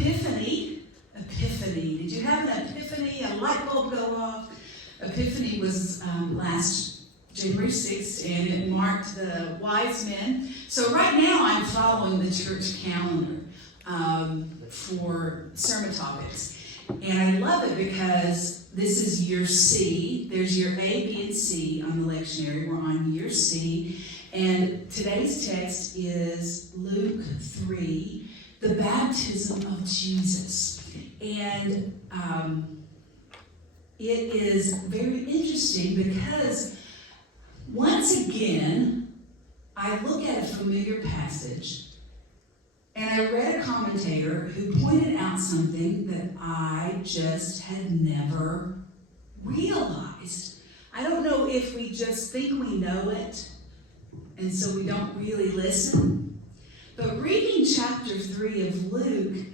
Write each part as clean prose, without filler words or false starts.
Epiphany. Epiphany. Did you have an epiphany? A light bulb go off? Epiphany was last January 6th, and it marked the wise men. So right now I'm following the church calendar for sermon topics. And I love it because this is year C. There's year A, B, and C on the lectionary. We're on year C. And today's text is Luke 3, the baptism of Jesus. And it is very interesting because once again, I look at a familiar passage and I read a commentator who pointed out something that I just had never realized. I don't know if we just think we know it and so we don't really listen. But reading chapter 3 of Luke,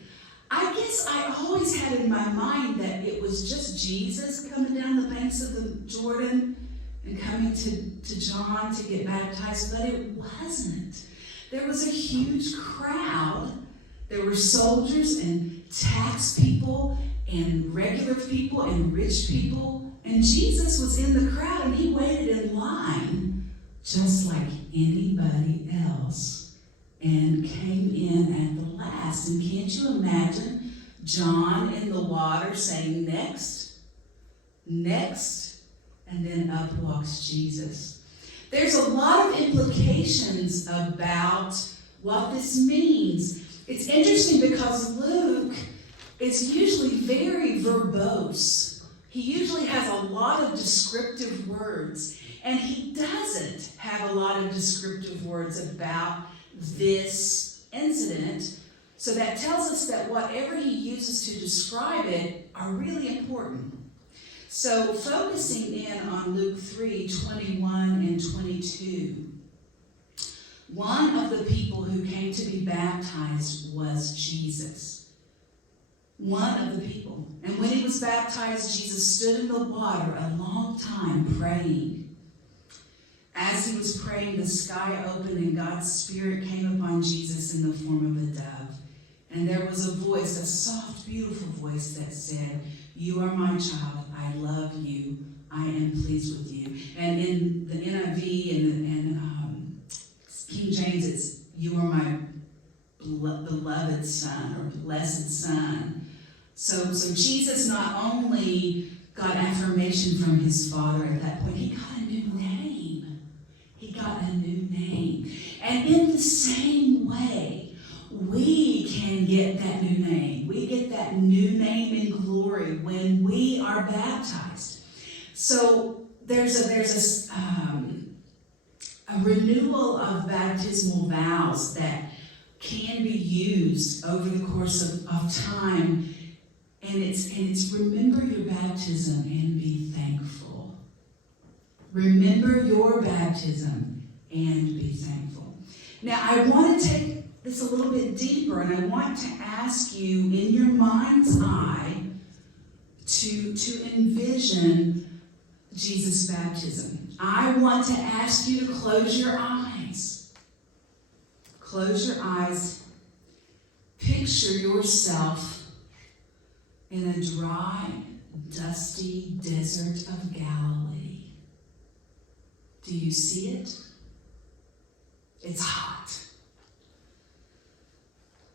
I guess I always had in my mind that it was just Jesus coming down the banks of the Jordan and coming to John to get baptized, but it wasn't. There was a huge crowd. There were soldiers and tax people and regular people and rich people, and Jesus was in the crowd and he waited in line just like anybody else and came in at the last. And can't you imagine John in the water saying, next, next, and then up walks Jesus. There's a lot of implications about what this means. It's interesting because Luke is usually very verbose. He usually has a lot of descriptive words, and he doesn't have a lot of descriptive words about this incident. So that tells us that whatever he uses to describe it are really important. So focusing in on Luke 3, 21 and 22, one of the people who came to be baptized was Jesus. One of the people. And when he was baptized, Jesus stood in the water a long time praying. As he was praying, the sky opened and God's Spirit came upon Jesus in the form of a dove. And there was a voice, a soft, beautiful voice that said, "You are my child. I love you. I am pleased with you." And in the NIV and King James, it's, "You are my beloved son," or blessed son. So Jesus not only got affirmation from his Father at that point, he got a new name. He got a new name. And in the same way, we can get that new name. We get that new name in glory when we are baptized. So there's a renewal of baptismal vows that can be used over the course of time. And it's remember your baptism and be thankful. Remember your baptism and be thankful. Now, I want to take this a little bit deeper, and I want to ask you in your mind's eye to envision Jesus' baptism. I want to ask you to close your eyes. Close your eyes. Picture yourself in a dry, dusty desert of Galilee. Do you see it? It's hot.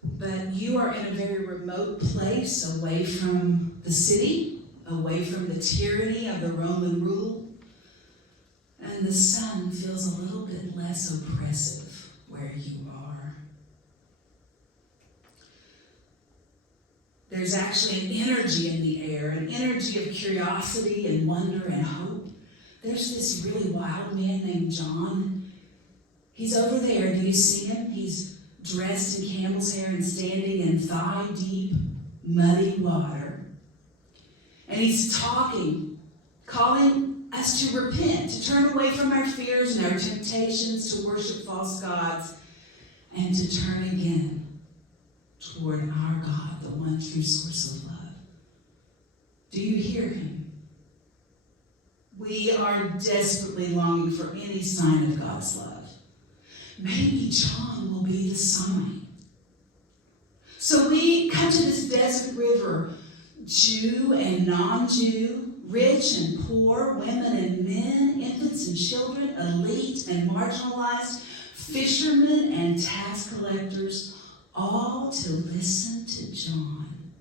But you are in a very remote place, away from the city, away from the tyranny of the Roman rule. And the sun feels a little bit less oppressive where you are. There's actually an energy in the air, an energy of curiosity and wonder and hope. There's this really wild man named John. He's over there. Do you see him? He's dressed in camel's hair and standing in thigh-deep, muddy water. And he's talking, calling us to repent, to turn away from our fears and our temptations to worship false gods, and to turn again toward our God, the one true source of love. Do you hear him? We are desperately longing for any sign of God's love. Maybe John will be the sign. So we come to this Jew and non-Jew, rich and poor, women and men, infants and children, elite and marginalized, fishermen and tax collectors, all to listen to John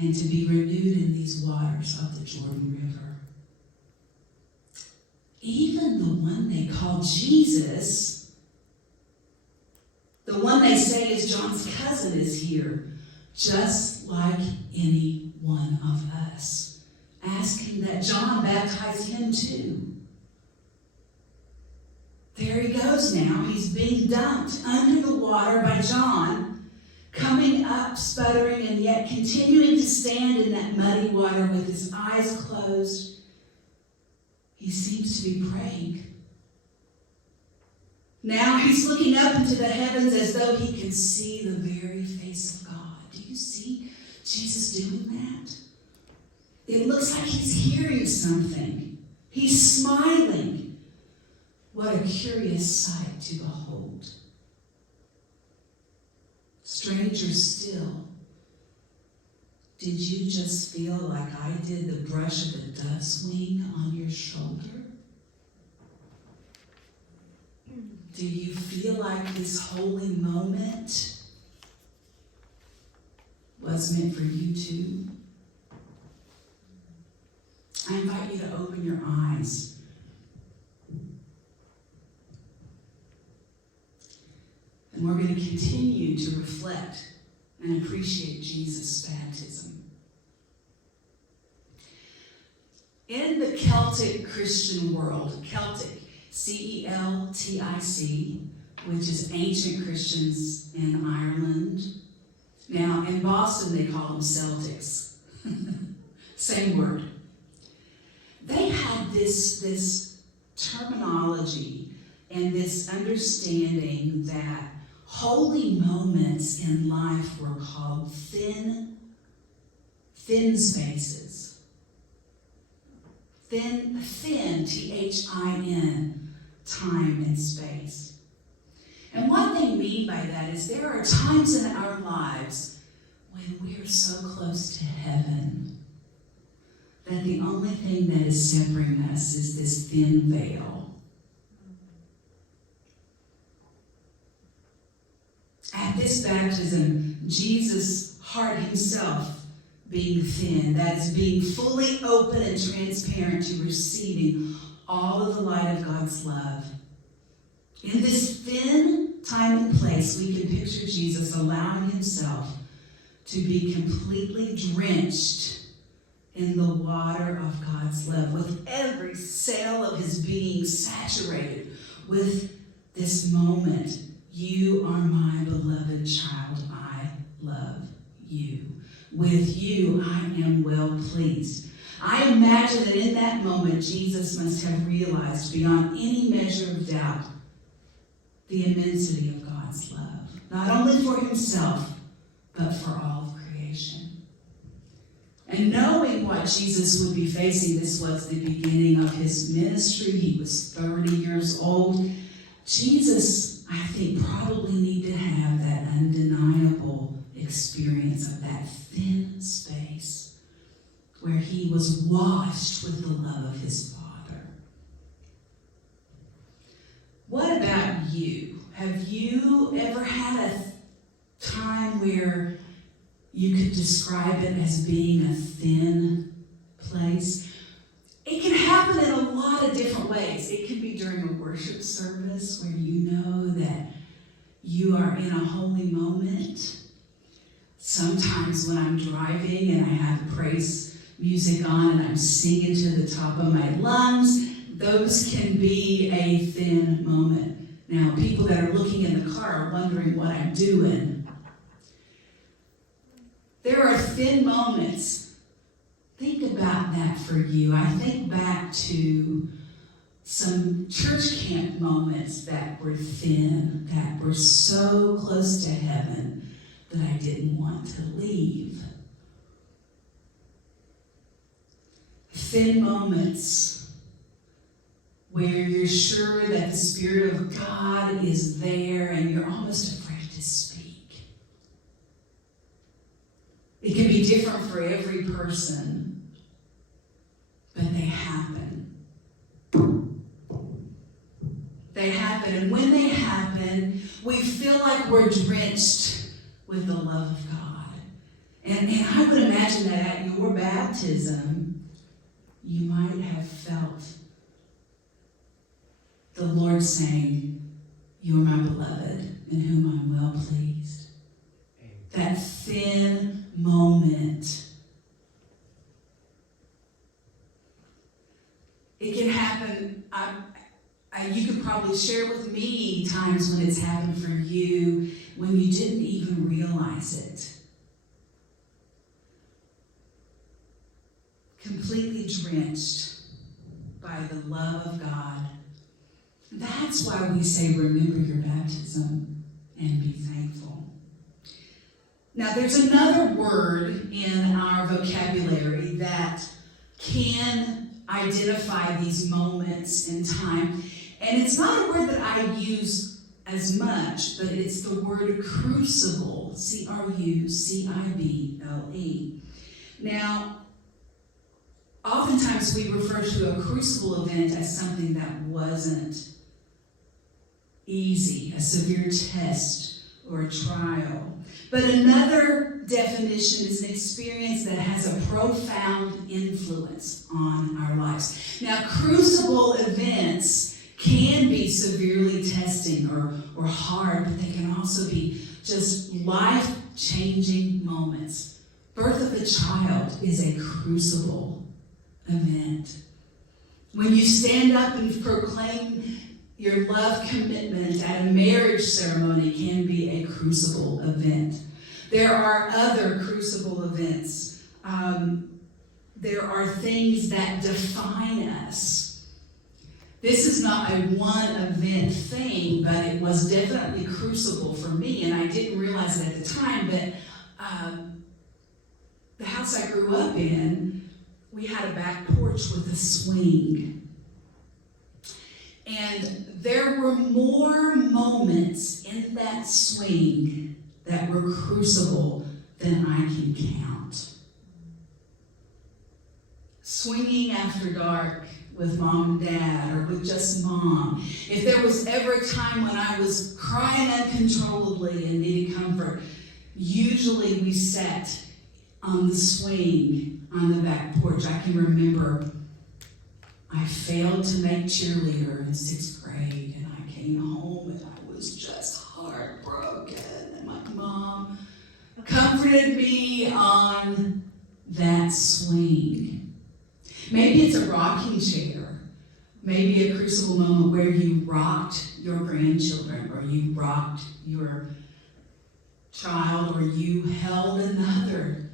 and to be renewed in these waters of the Jordan River. Even the one they call Jesus, the one they say is John's cousin, is here, just like any one of us, asking that John baptize him too. There he goes now. He's being dunked under the water by John, coming up, sputtering, and yet continuing to stand in that muddy water with his eyes closed. He seems to be praying. Now he's looking up into the heavens as though he can see the very face of God. Do you see Jesus doing that? It looks like he's hearing something. He's smiling. What a curious sight to behold. Stranger still, did you just feel like I did the brush of a dove's wing on your shoulder? Do you feel like this holy moment was meant for you too? I invite you to open your eyes. And we're going to continue to reflect and appreciate Jesus' baptism. In the Celtic Christian world, Celtic, C-E-L-T-I-C, which is ancient Christians in Ireland. Now, in Boston, they call them Celtics. Same word. They had this terminology and this understanding that holy moments in life were called thin spaces. Thin, T-H-I-N, time and space. And what they mean by that is there are times in our lives when we're so close to heaven that the only thing that is separating us is this thin veil. At this baptism, Jesus' heart himself being thin, that is being fully open and transparent to receiving all of the light of God's love. In this thin time and place, we can picture Jesus allowing himself to be completely drenched in the water of God's love, with every cell of his being saturated with this moment. You are my beloved child, I love you. With you, I am well pleased. I imagine that in that moment, Jesus must have realized beyond any measure of doubt the immensity of God's love, not only for himself, but for all of creation. And knowing what Jesus would be facing, this was the beginning of his ministry. He was 30 years old. Jesus, I think, probably needed to have that undeniable experience of that thin space where he was washed with the love of his Father. What about you? Have you ever had a time where you could describe it as being a thin place? It can happen in a lot of different ways. It can be during a worship service where you know that you are in a holy moment. Sometimes when I'm driving and I have praise music on and I'm singing to the top of my lungs, those can be a thin moment. Now, people that are looking in the car are wondering what I'm doing. There are thin moments. Think about that for you. I think back to some church camp moments that were thin, that were so close to heaven that I didn't want to leave. Thin moments where you're sure that the Spirit of God is there and you're almost afraid to speak. It can be different for every person, but they happen. They happen, and when they happen, we feel like we're drenched with the love of God. And I would imagine that at your baptism, you might have felt the Lord saying, "You are my beloved, in whom I'm well pleased." That thin moment. It can happen. You could probably share with me times when it's happened for you when you didn't even realize it. Completely drenched by the love of God. That's why we say, remember your baptism and be thankful. Now, there's another word in our vocabulary that can identify these moments in time. And it's not a word that I use as much, but it's the word crucible, C-R-U-C-I-B-L-E. Now, oftentimes we refer to a crucible event as something that wasn't easy, a severe test or a trial. But another definition is an experience that has a profound influence on our lives. Now, crucible events can be severely testing or hard, but they can also be just life-changing moments. Birth of a child is a crucible event. When you stand up and proclaim your love commitment at a marriage ceremony can be a crucible event. There are other crucible events. There are things that define us. This is not a one-event thing, but it was definitely crucible for me, and I didn't realize it at the time, but the house I grew up in, we had a back porch with a swing. And there were more moments in that swing that were crucible than I can count. Swinging after dark with mom and dad, or with just mom. If there was ever a time when I was crying uncontrollably and needed comfort, usually we sat on the swing on the back porch. I can remember I failed to make cheerleader in 6th grade, and I came home and I was just heartbroken. And my mom comforted me on that swing. Maybe it's a rocking chair. Maybe a crucible moment where you rocked your grandchildren, or you rocked your child, or you held another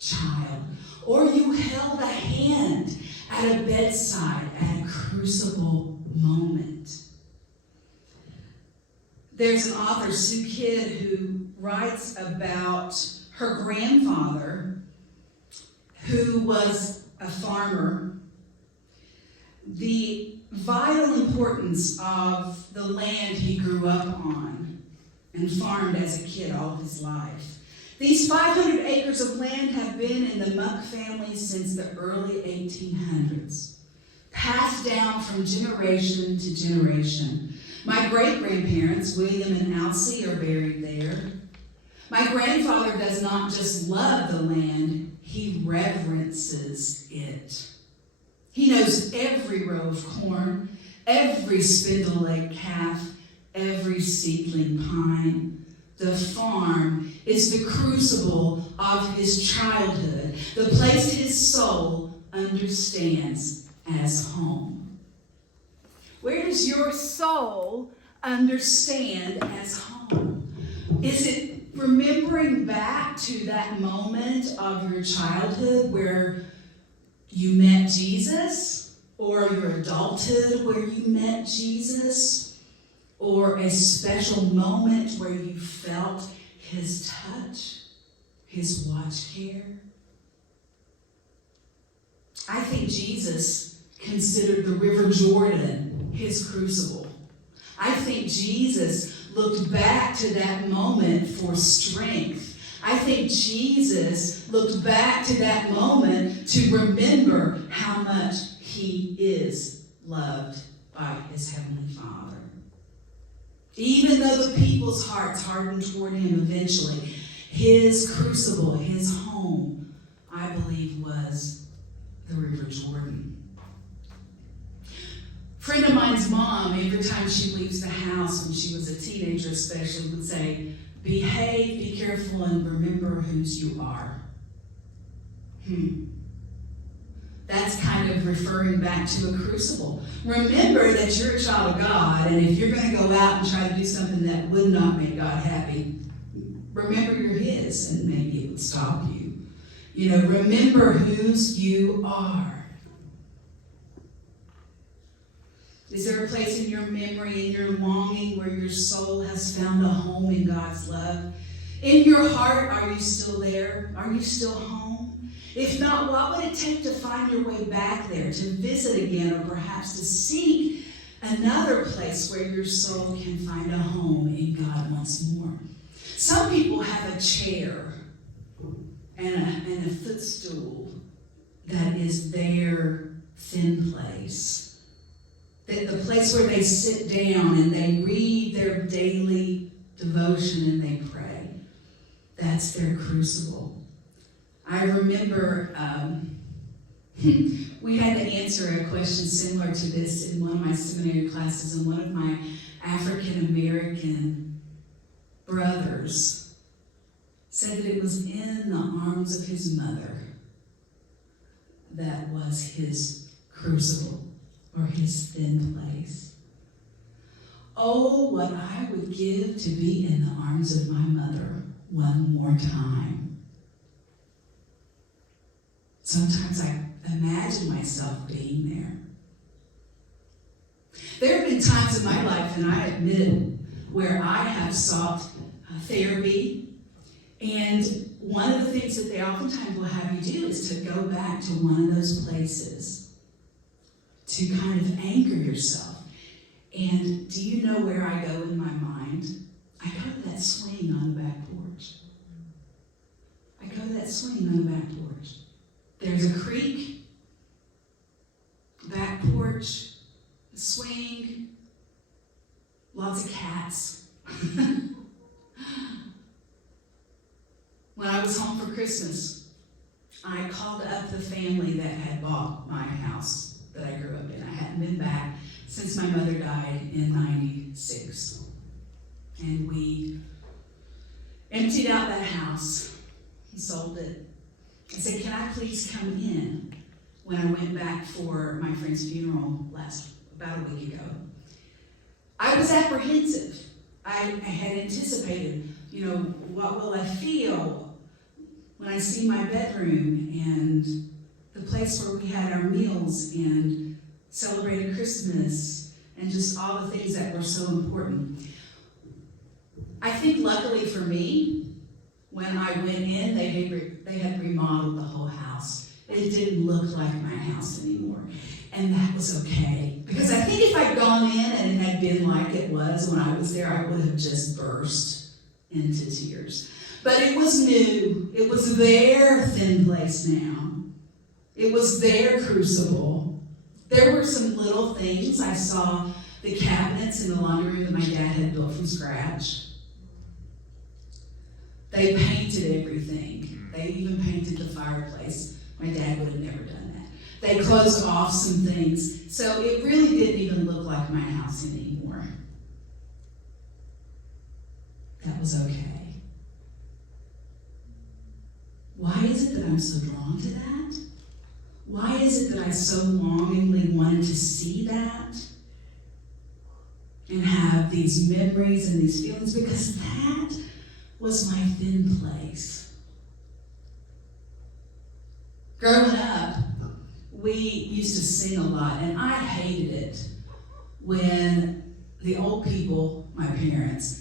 child, or you held a hand at a bedside at a crucible moment. There's an author, Sue Kidd, who writes about her grandfather, who was a farmer. The vital importance of the land he grew up on and farmed as a kid all his life. These 500 acres of land have been in the Muck family since the early 1800s, passed down from generation to generation. My great-grandparents, William and Alcy, are buried there. My grandfather does not just love the land, he reverences it. He knows every row of corn, every spindle-legged calf, every seedling pine. The farm is the crucible of his childhood, the place his soul understands as home. Where does your soul understand as home? Is it remembering back to that moment of your childhood where you met Jesus, or your adulthood where you met Jesus, or a special moment where you felt his touch, his watch care? I think Jesus considered the River Jordan his crucible. I think Jesus looked back to that moment for strength. I think Jesus looked back to that moment to remember how much he is loved by his Heavenly Father. Even though the people's hearts hardened toward him eventually, his crucible, his home, I believe, was the River Jordan. A friend of mine's mom, every time she leaves the house, when she was a teenager especially, would say, behave, be careful, and remember whose you are. That's kind of referring back to a crucible. Remember that you're a child of God, and if you're going to go out and try to do something that would not make God happy, remember you're his, and maybe it would stop you. Remember whose you are. Is there a place in your memory, in your longing, where your soul has found a home in God's love? In your heart, are you still there? Are you still home? If not, what would it take to find your way back there, to visit again, or perhaps to seek another place where your soul can find a home in God once more? Some people have a chair and a footstool that is their thin place. The place where they sit down and they read their daily devotion and they pray. That's their crucible. I remember we had to answer a question similar to this in one of my seminary classes, and one of my African American brothers said that it was in the arms of his mother that was his crucible, or his thin place. Oh, what I would give to be in the arms of my mother one more time. Sometimes I imagine myself being there. There have been times in my life, and I admit it, where I have sought therapy, and one of the things that they oftentimes will have you do is to go back to one of those places to kind of anchor yourself. And do you know where I go in my mind? I go to that swing on the back porch. I go to that swing on the back porch. There's a creek, back porch, a swing, lots of cats. When I was home for Christmas, I called up the family that had bought my house that I grew up in. I hadn't been back since my mother died in 96. And we emptied out that house and sold it. I said, can I please come in when I went back for my friend's funeral about a week ago? I was apprehensive. I had anticipated, what will I feel when I see my bedroom and the place where we had our meals and celebrated Christmas and just all the things that were so important. I think luckily for me, when I went in, they had remodeled the whole house. It didn't look like my house anymore. And that was okay. Because I think if I'd gone in and it had been like it was when I was there, I would have just burst into tears. But it was new. It was their thin place now. It was their crucible. There were some little things. I saw the cabinets in the laundry room that my dad had built from scratch. They painted everything. They even painted the fireplace. My dad would have never done that. They closed off some things. So it really didn't even look like my house anymore. That was okay. Why is it that I'm so drawn to that? Why is it that I so longingly wanted to see that and have these memories and these feelings? Because that was my thin place. Growing up, we used to sing a lot, and I hated it when the old people, my parents,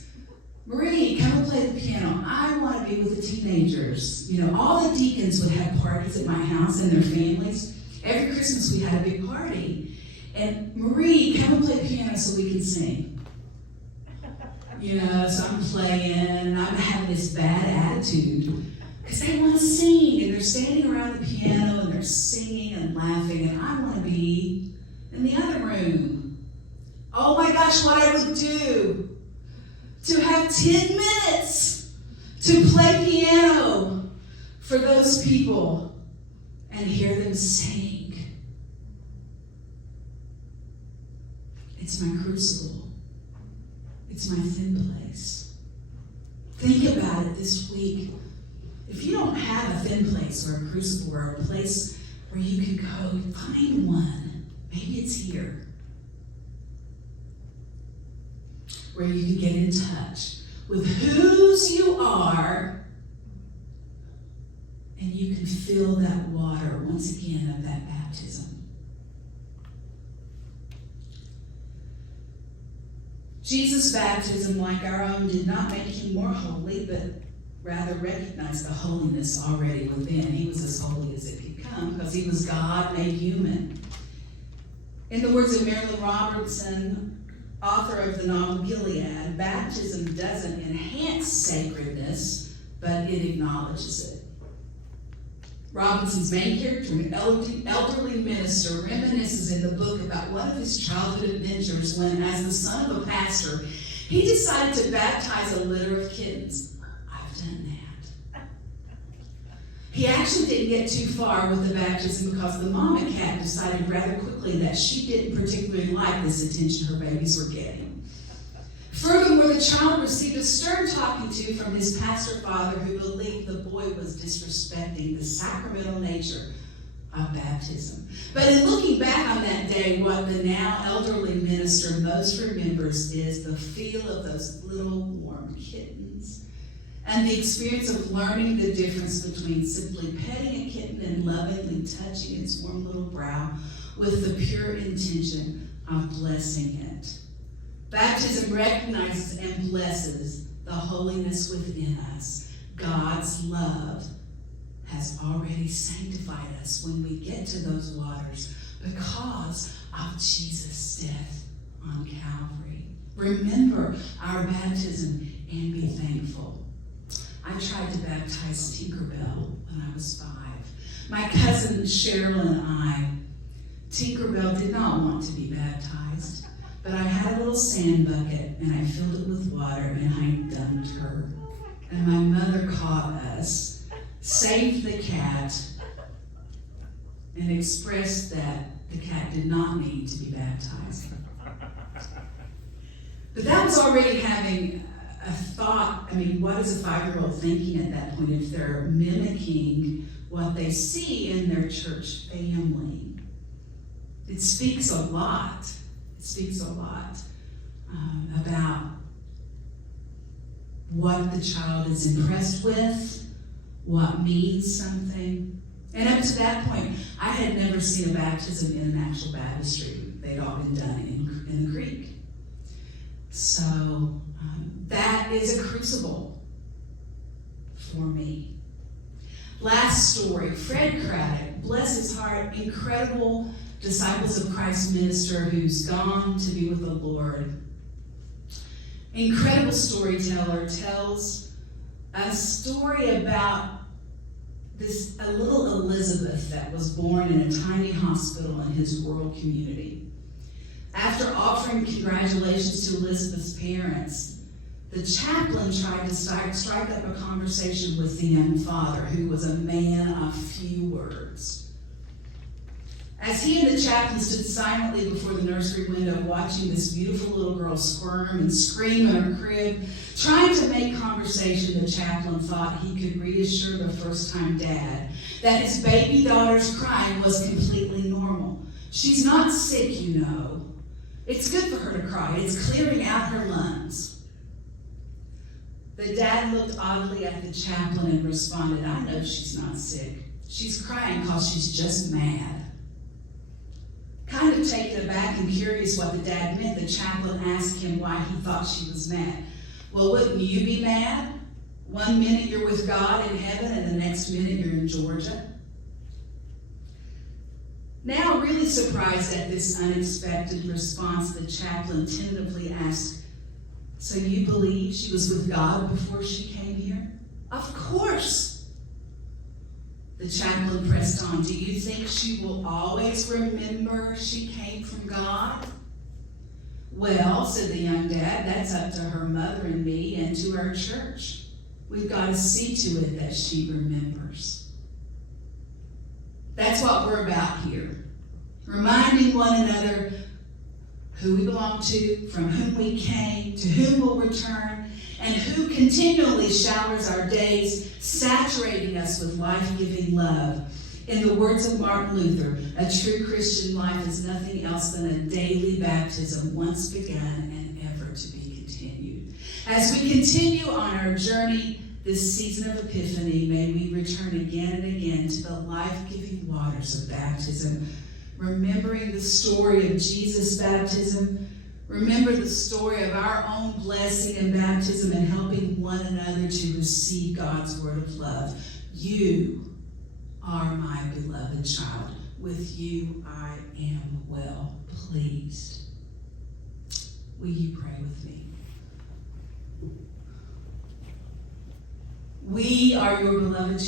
Marie, come and play the piano. I want to be with the teenagers. All the deacons would have parties at my house and their families. Every Christmas we had a big party. And Marie, come and play piano so we can sing. So I'm playing, and I'm having this bad attitude Because they want to sing, and they're standing around the piano, and they're singing and laughing, and I want to be in the other room. Oh my gosh, what I would do to have 10 minutes to play piano for those people and hear them sing. It's my crucible. It's my thin place. Think about it this week. If you don't have a thin place or a crucible or a place where you can go, find one. Maybe it's here. Where you can get in touch with whose you are, and you can feel that water once again of that baptism. Jesus' baptism, like our own, did not make him more holy, but rather recognized the holiness already within. He was as holy as it could come because he was God made human. In the words of Marilyn Robertson, author of the novel Gilead, baptism doesn't enhance sacredness, but it acknowledges it. Robinson's main character, an elderly minister, reminisces in the book about one of his childhood adventures when, as the son of a pastor, he decided to baptize a litter of kittens. I've done that. He actually didn't get too far with the baptism because the mama cat decided rather quickly that she didn't particularly like this attention her babies were getting. Furthermore, the child received a stern talking to from his pastor father who believed the boy was disrespecting the sacramental nature of baptism. But in looking back on that day, what the now elderly minister most remembers is the feel of those little warm kittens and the experience of learning the difference between simply petting a kitten and lovingly touching its warm little brow with the pure intention of blessing it. Baptism recognizes and blesses the holiness within us. God's love has already sanctified us when we get to those waters because of Jesus' death on Calvary. Remember our baptism and be thankful. I tried to baptize Tinkerbell when I was 5. My cousin Cheryl and I, Tinkerbell did not want to be baptized, but I had a little sand bucket and I filled it with water and I dumped her. And my mother caught us, saved the cat, and expressed that the cat did not need to be baptized. But that was already having a thought. I mean, what is a 5-year-old thinking at that point if they're mimicking what they see in their church family? It speaks a lot. It speaks a lot about what the child is impressed with, what means something. And up to that point, I had never seen a baptism in an actual baptistry. They'd all been done in the creek. So that is a crucible for me. Last story, Fred Craddock, bless his heart, incredible Disciples of Christ minister who's gone to be with the Lord. Incredible storyteller, tells a story about a little Elizabeth that was born in a tiny hospital in his rural community. After offering congratulations to Elizabeth's parents, the chaplain tried to strike up a conversation with the young father, who was a man of few words. As he and the chaplain stood silently before the nursery window watching this beautiful little girl squirm and scream in her crib, trying to make conversation, the chaplain thought he could reassure the first-time dad that his baby daughter's crying was completely normal. She's not sick, you know. It's good for her to cry. It's clearing out her lungs. The dad looked oddly at the chaplain and responded, I know she's not sick. She's crying because she's just mad. Kind of taken aback and curious what the dad meant, the chaplain asked him why he thought she was mad. Well, wouldn't you be mad? 1 minute you're with God in heaven and the next minute you're in Georgia. Now really surprised at this unexpected response, the chaplain tentatively asked, so you believe she was with God before she came here? Of course. The chaplain pressed on. Do you think she will always remember she came from God? Well, said the young dad, that's up to her mother and me and to our church. We've got to see to it that she remembers. That's what we're about here. Reminding one another who we belong to, from whom we came, to whom we'll return, and who continually showers our days, saturating us with life-giving love. In the words of Martin Luther, a true Christian life is nothing else than a daily baptism, once begun and ever to be continued. As we continue on our journey this season of Epiphany, may we return again and again to the life-giving waters of baptism, remembering the story of Jesus' baptism. Remember the story of our own blessing in baptism and helping one another to receive God's word of love. You are my beloved child. With you I am well pleased. Will you pray with me? We are your beloved children.